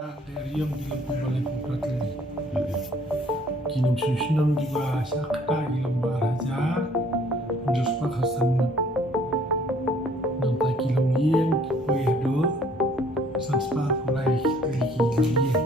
Erïong di lampu balai prateli. Kinam susunam juga sakta ilam baraja. Just pakasan nang takilam yen kipoy do. Sanspa pulai kiki yen.